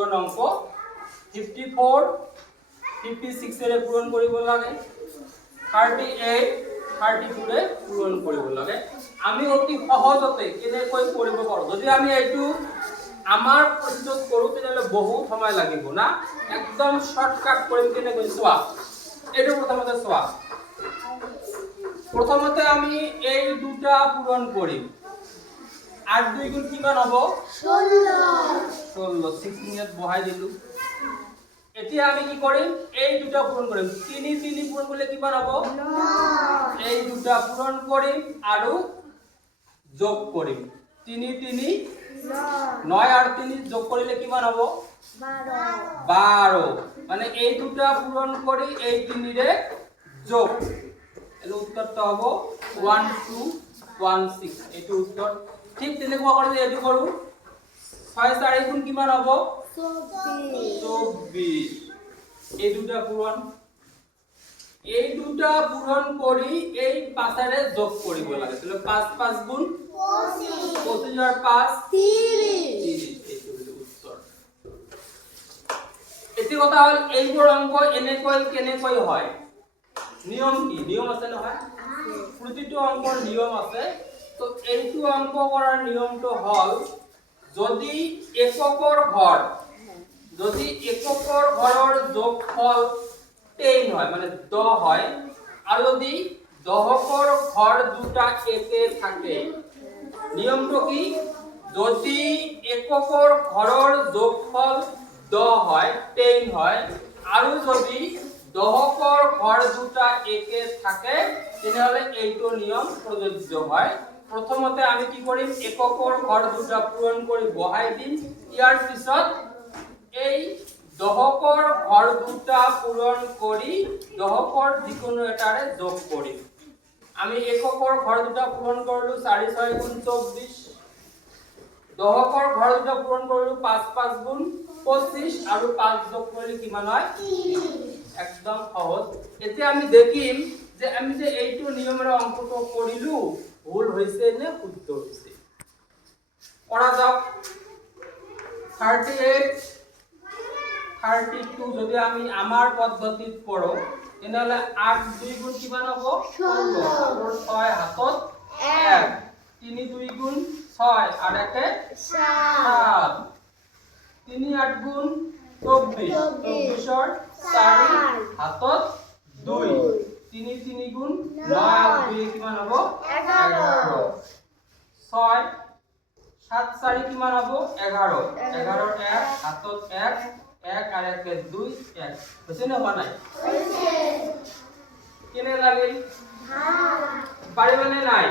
পূৰণ অংক 54 56 এৰে পূৰণ কৰিব লাগে 38 32 ৰে পূৰণ কৰিব লাগে আমি অতি সহজতে কেনেকৈ কৰিব পাৰো যদি আমি এইটো আমাৰ প্ৰস্তুত কৰো তেতিয়ালে বহুত সময় লাগিব না একদম শৰ্টকাট কৰিম কেনেকৈ চোৱা এইটো প্ৰথমতে আমি এই দুটা পূৰণ কৰিম 8 2 গুণ কিমান হ'ব 16 6 মিনিট বহাই দিলু এতিয়া আমি কি কৰিম এই দুটা পূৰণ কৰিম 3 3 পূৰণ কৰিলে কিমান হ'ব 9 এই দুটা পূৰণ কৰিম আৰু যোগ কৰিম 3 3 9 আৰ 3 যোগ কৰিলে কিমান হ'ব 12 মানে এই দুটা পূৰণ কৰি এই 3 ৰে যোগ এৰ উত্তৰটা হ'ব 1216 এটো উত্তৰ ঠিক তেনেকুৱা কৰি এটো কৰো 6 4 গুণ কিমান হ'ব 24 এই দুটা পূৰণ কৰি এই পাছাৰে যোগ কৰিব লাগে তাহলে 5 5 গুণ 25 আৰ 5 30 এটো হলো উত্তৰ এটি কথা হল এইবোৰ অংক কেনেকৈ হয় নিয়ম কি নিয়ম আছে নহয় প্ৰতিটো অংকৰ নিয়ম আছে তো এইটো অংক কৰাৰ নিয়মটো হল যদি এককৰ ঘৰৰ যোগফল 10 হয় মানে 10 হয় আৰু যদি দহকৰ ঘৰ দুটা একে থাকে নিয়মটো কি যদি এককৰ ঘৰৰ যোগফল 10 হয় 10 হয় আৰু যদি দহকৰ ঘৰ দুটা একে থাকে তেতিয়াহলে এইটো নিয়ম প্ৰযোজ্য হয় প্ৰথমতে আমি কি কৰিম এককৰ ঘৰ দুটা পূৰণ কৰি বহাই দিম ইয়াৰ পিছত এই দহকৰ ঘৰ দুটা পূৰণ কৰি দহকৰ যিকোনো এটাৰে যোগ কৰিম আমি এককৰ ঘৰ দুটা পূৰণ কৰিলো 4 6 গুণ 24 দহকৰ ঘৰ দুটা পূৰণ কৰিলো 5 5 গুণ 25 আৰু 5 যোগ কৰিলে কিমান হয় 30 একদম সহজ এতিয়া আমি দেখিম যে আমি যে এইটো নিয়মেৰে অঙ্কটো কৰিলু ভুল হৈছে নে শুদ্ধ হৈছে কৰা যাওক 38 32 যদি আমি আমাৰ পদ্ধতিত পঢ়ো তেনহলে 8 2 গুণ কিমান হ'ব 16 আৰু 6 হাতত 1 3 2 গুণ 6 আর 1 7 3 8 গুণ 24 24 4 হাতত 2 3 3 গুণ 9 আর 2 কিমান হ'ব 11 6 7 4 কিমান হ'ব 11 11 1 হাতত 1 1 আর 1 2 1 হৈছে না হোৱা নাই হৈছে কেনে লাগিল পাৰিবনে নাই